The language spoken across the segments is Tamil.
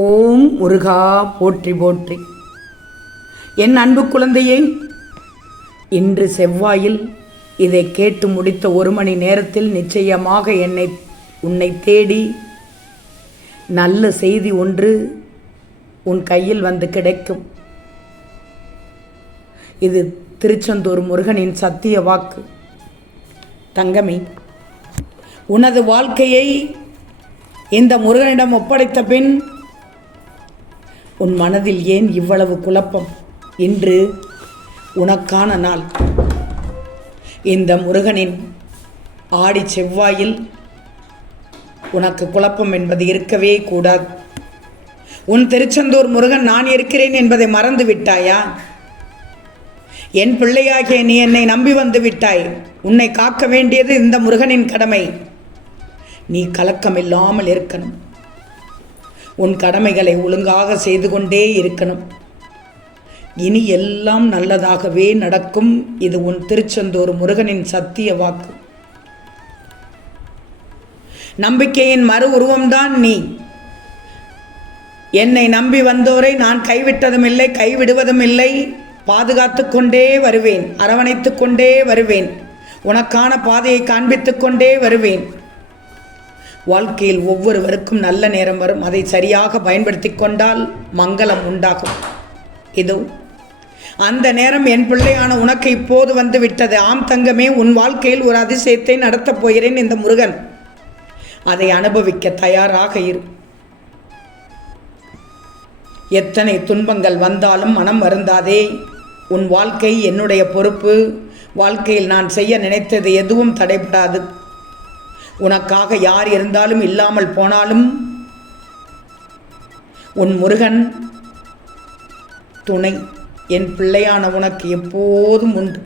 ஓம் முருகா போற்றி போற்றி. என் அன்பு குழந்தையே இன்று செவ்வாயில் இதை கேட்டு முடித்த ஒரு மணி நேரத்தில் நிச்சயமாக என்னை உன்னை தேடி நல்ல செய்தி ஒன்று உன் கையில் வந்து கிடைக்கும். இது திருச்செந்தூர் முருகனின் சத்திய வாக்கு. தங்கமி உனது வாழ்க்கையை இந்த முருகனிடம் ஒப்படைத்த பின் உன் மனதில் ஏன் இவ்வளவு குழப்பம்? இன்று உனக்கான நாள். இந்த முருகனின் ஆடி செவ்வாயில் உனக்கு குழப்பம் என்பது இருக்கவே கூடாது. உன் திருச்செந்தூர் முருகன் நான் இருக்கிறேன் என்பதை மறந்து விட்டாயா? என் பிள்ளையாகிய நீ என்னை நம்பி வந்து விட்டாய். உன்னை காக்க வேண்டியது இந்த முருகனின் கடமை. நீ கலக்கமில்லாமல் இருக்கணும். உன் கடமைகளை ஒழுங்காக செய்து கொண்டே இருக்கணும். இனி எல்லாம் நல்லதாகவே நடக்கும். இது உன் திருச்செந்தூர் முருகனின் சத்திய வாக்கு. நம்பிக்கையின் மறு உருவம்தான் நீ. என்னை நம்பி வந்தோரை நான் கைவிட்டதும் இல்லை கைவிடுவதும் இல்லை பாதுகாத்து கொண்டே வருவேன் அரவணைத்து கொண்டே வருவேன். உனக்கான பாதையை காண்பித்து கொண்டே வருவேன். வாழ்க்கையில் ஒவ்வொருவருக்கும் நல்ல நேரம் வரும். அதை சரியாக பயன்படுத்தி கொண்டால் மங்களம் உண்டாகும். இதோ அந்த நேரம் என் பிள்ளையான உனக்கு இப்போது வந்து விட்டது. ஆம் தங்கமே உன் வாழ்க்கையில் ஒரு அதிசயத்தை நடத்தப் போகிறேன் இந்த முருகன். அதை அனுபவிக்க தயாராக இரு. எத்தனை துன்பங்கள் வந்தாலும் மனம் வருந்தாதே. உன் வாழ்க்கை என்னுடைய பொறுப்பு. வாழ்க்கையில் நான் செய்ய நினைத்தது எதுவும் தடைபடாது. உனக்காக யார் இருந்தாலும் இல்லாமல் போனாலும் உன் முருகன் துணை. என் பிள்ளையான உனக்கு எப்போதும் உண்டு.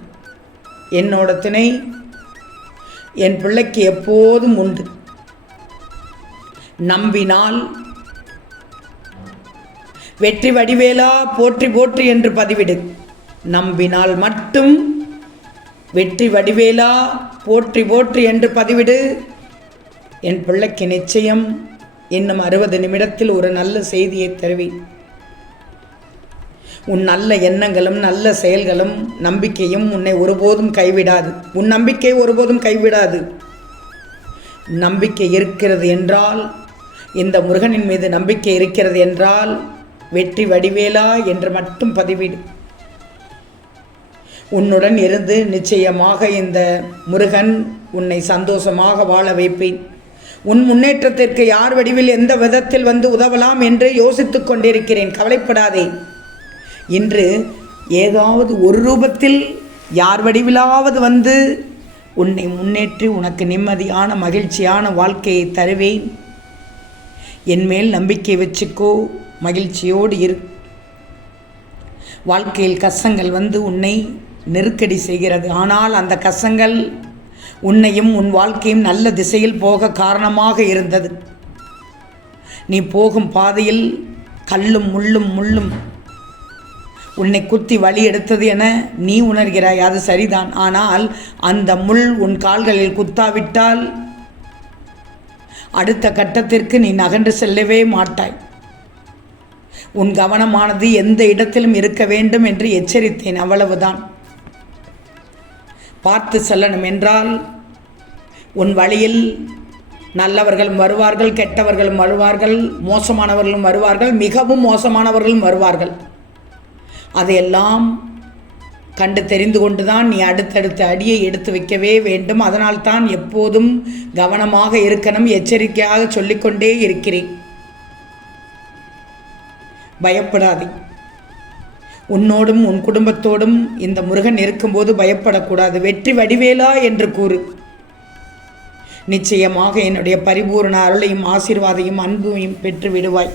என்னோட துணை என் பிள்ளைக்கு எப்போதும் உண்டு. நம்பினால் வெற்றி வடிவேலா போற்றி போற்றி என்று பதிவிடு. நம்பினால் மட்டும் வெற்றி வடிவேலா போற்றி போற்றி என்று பதிவிடு. என் பிள்ளைக்கு நிச்சயம் இன்னும் அறுபது நிமிடத்தில் ஒரு நல்ல செய்தியை தருவேன். உன் நல்ல எண்ணங்களும் நல்ல செயல்களும் நம்பிக்கையும் உன்னை ஒருபோதும் கைவிடாது. உன் நம்பிக்கை ஒருபோதும் கைவிடாது. நம்பிக்கை இருக்கிறது என்றால் இந்த முருகனின் மீது நம்பிக்கை இருக்கிறது என்றால் வெற்றி வடிவேலா என்று மட்டும் பதிவிடு. உன்னுடன் இருந்து நிச்சயமாக இந்த முருகன் உன்னை சந்தோஷமாக வாழ வைப்பேன். உன் முன்னேற்றத்திற்கு யார் வடிவில் எந்த விதத்தில் வந்து உதவலாம் என்று யோசித்து கொண்டிருக்கிறேன். கவலைப்படாதே. இன்று ஏதாவது ஒரு ரூபத்தில் யார் வடிவிலாவது வந்து உன்னை முன்னேற்றி உனக்கு நிம்மதியான மகிழ்ச்சியான வாழ்க்கையை தருவேன். என் மேல் நம்பிக்கை வச்சுக்கோ மகிழ்ச்சியோடு இரு. வாழ்க்கையில் கஷ்டங்கள் வந்து உன்னை நெருக்கடி செய்கிறது. ஆனால் அந்த கஷ்டங்கள் உன்னையும் உன் வாழ்க்கையும் நல்ல திசையில் போக காரணமாக இருந்தது. நீ போகும் பாதையில் கல்லும் முள்ளும் முள்ளும் உன்னை குத்தி வழி எடுத்தது என நீ உணர்கிறாய். அது சரிதான். ஆனால் அந்த முள் உன் கால்களில் குத்தாவிட்டால் அடுத்த கட்டத்திற்கு நீ நகன்று செல்லவே மாட்டாய். உன் கவனமானது எந்த இடத்திலும் இருக்க வேண்டும் என்று எச்சரித்தேன். அவ்வளவுதான். பார்த்து செல்லணும் என்றால் உன் வழியில் நல்லவர்களும் வருவார்கள் கெட்டவர்களும் வருவார்கள் மோசமானவர்களும் வருவார்கள் மிகவும் மோசமானவர்களும் வருவார்கள். அதையெல்லாம் கண்டு தெரிந்து கொண்டு தான் நீ அடுத்தடுத்த அடியை எடுத்து வைக்கவே வேண்டும். அதனால் தான் எப்போதும் கவனமாக இருக்கணும் எச்சரிக்கையாக சொல்லிக்கொண்டே இருக்கிறேன். பயப்படாதே. உன்னோடும் உன் குடும்பத்தோடும் இந்த முருகன் இருக்கும்போது பயப்படக்கூடாது. வெற்றி வடிவேலா என்று கூறு. நிச்சயமாக என்னுடைய பரிபூர்ண அருளையும் ஆசீர்வாதையும் அன்பையும் பெற்று விடுவாய்.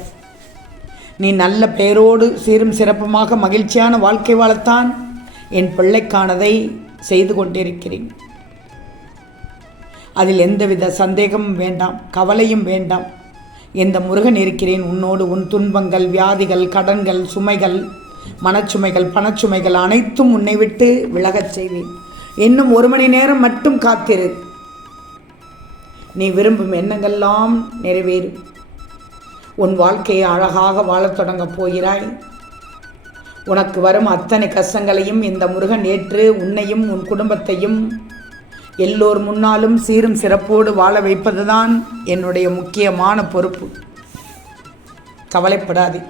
நீ நல்ல பெயரோடு சீரும் சிறப்புமாக மகிழ்ச்சியான வாழ்க்கை வாழத்தான் என் பிள்ளைக்கானதை செய்து கொண்டிருக்கிறேன். அதில் எந்தவித சந்தேகமும் வேண்டாம் கவலையும் வேண்டாம். இந்த முருகன் இருக்கிறேன் உன்னோடு உன் துன்பங்கள் வியாதிகள் கடன்கள் சுமைகள் மனச்சுமைகள் பணச்சுமைகள் அனைத்தும் உன்னை விட்டு விலகச் செய்வேன். இன்னும் ஒரு மணி நேரம் மட்டும் காத்திரு. நீ விரும்பும் எண்ணங்கள்லாம் நிறைவேறும் உன் வாழ்க்கையை அழகாக வாழத் தொடங்கப் போகிறாய். உனக்கு வரும் அத்தனை கஷ்டங்களையும் இந்த முருகன் ஏற்று உன்னையும் உன் குடும்பத்தையும் எல்லோர் முன்னாலும் சீரும் சிறப்போடு வாழ வைப்பதுதான் என்னுடைய முக்கியமான பொறுப்பு. கவலைப்படாதே.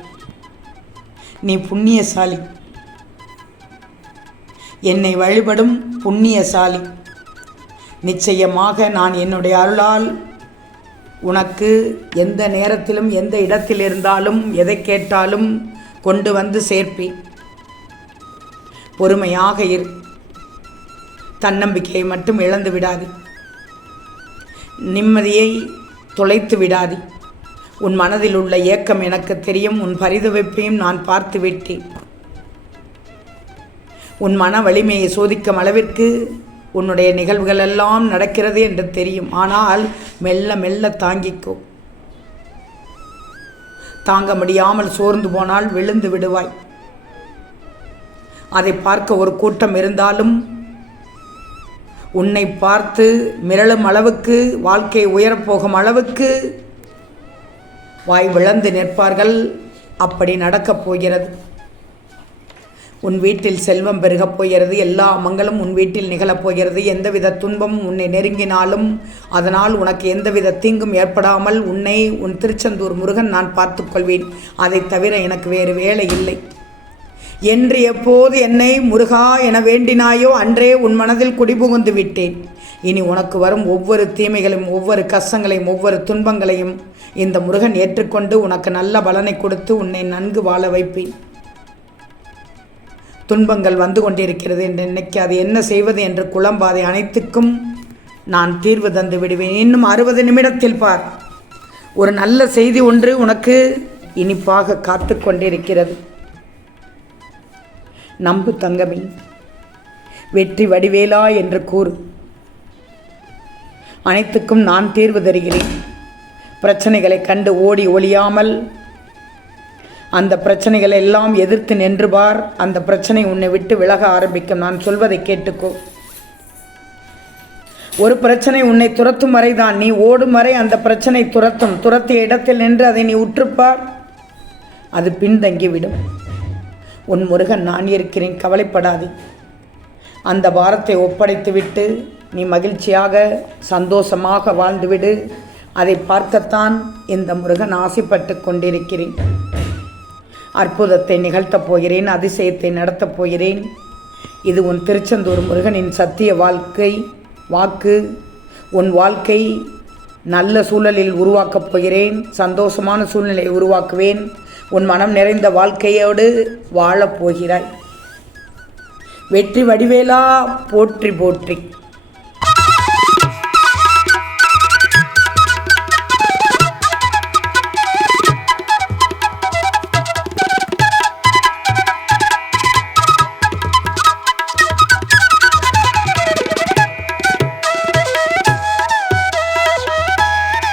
நீ புண்ணியசாலி. என்னை வழிபடும் புண்ணியசாலி. நிச்சயமாக நான் என்னுடைய அருளால் உனக்கு எந்த நேரத்திலும் எந்த இடத்தில் இருந்தாலும் எதை கேட்டாலும் கொண்டு வந்து சேர்ப்பேன். பொறுமையாக இரு. தன்னம்பிக்கையை மட்டும் இழந்து விடாது. நிம்மதியை தொலைத்து விடாது. உன் மனதில் உள்ள ஏக்கம் எனக்கு தெரியும் உன் பரிதவிப்பையும் நான் பார்த்து விட்டேன். உன் மன வலிமையை சோதிக்கும் அளவிற்கு உன்னுடைய நிகழ்வுகள் எல்லாம் நடக்கிறது என்று தெரியும். ஆனால் மெல்ல மெல்ல தாங்கிக்கோ. தாங்க முடியாமல் சோர்ந்து போனால் விழுந்து விடுவாய். அதை பார்க்க ஒரு கூட்டம் இருந்தாலும் உன்னை பார்த்து மிரளும் அளவுக்கு வாழ்க்கையை உயரப்போகும் அளவுக்கு வாய் விளந்து நிற்பார்கள். அப்படி நடக்கப் போகிறது. உன் வீட்டில் செல்வம் பெருகப் போகிறது. எல்லா மங்களும் உன் வீட்டில் நிகழப் போகிறது. எந்தவித துன்பமும் உன்னை நெருங்கினாலும் அதனால் உனக்கு எந்தவித தீங்கும் ஏற்படாமல் உன்னை உன் திருச்செந்தூர் முருகன் நான் பார்த்துக்கொள்வேன். அதைத் தவிர எனக்கு வேறு வேலை இல்லை. என்று எப்போது என்னை முருகா என வேண்டினாயோ அன்றே உன் மனதில் குடிபுகுந்து விட்டேன். இனி உனக்கு வரும் ஒவ்வொரு தீமைகளையும் ஒவ்வொரு கஷ்டங்களையும் ஒவ்வொரு துன்பங்களையும் இந்த முருகன் ஏற்றுக்கொண்டு உனக்கு நல்ல பலனை கொடுத்து உன்னை நன்கு வாழ வைப்பேன். துன்பங்கள் வந்து கொண்டிருக்கிறது என்று நினைக்காது. என்ன செய்வது என்று குழம்பாதை அனைத்துக்கும் நான் தீர்வு தந்து விடுவேன். இன்னும் அறுபது நிமிடத்தில் பார். ஒரு நல்ல செய்தி ஒன்று உனக்கு இனிப்பாக காத்து கொண்டிருக்கிறது. நம்பு தங்கமே. வெற்றி வடிவேலா என்று கூறு. அனைத்துக்கும் நான் தீர்வு தருகிறேன். பிரச்சனைகளை கண்டு ஓடி ஒளியாமல் அந்த பிரச்சனைகளை எல்லாம் எதிர்த்து நின்று பார். அந்த பிரச்சனை உன்னை விட்டு விலக ஆரம்பிக்கும். நான் சொல்வதை கேட்டுக்கோ. ஒரு பிரச்சனை உன்னை துரத்தும் வரைதான். நீ ஓடும் வரை அந்த பிரச்சனை துரத்தும். துரத்திய இடத்தில் நின்று அதை நீ உற்றுப்பார். அது பின்தங்கிவிடும். உன் முருகன் நான் இருக்கிறேன் கவலைப்படாதே. அந்த பாரத்தை ஒப்படைத்துவிட்டு நீ மகிழ்ச்சியாக சந்தோஷமாக வாழ்ந்துவிடு. அதை பார்க்கத்தான் இந்த முருகன் ஆசைப்பட்டு கொண்டிருக்கிறேன். அற்புதத்தை நிகழ்த்தப் போகிறேன் அதிசயத்தை நடத்தப் போகிறேன். இது உன் திருச்செந்தூர் முருகனின் சத்திய வாழ்க்கை வாக்கு. உன் வாழ்க்கை நல்ல சூழலில் உருவாக்கப் போகிறேன் சந்தோஷமான சூழ்நிலையை உருவாக்குவேன். உன் மனம் நிறைந்த வாழ்க்கையோடு வாழப் போகிறாய். வெற்றி வடிவேலா போற்றி போற்றி.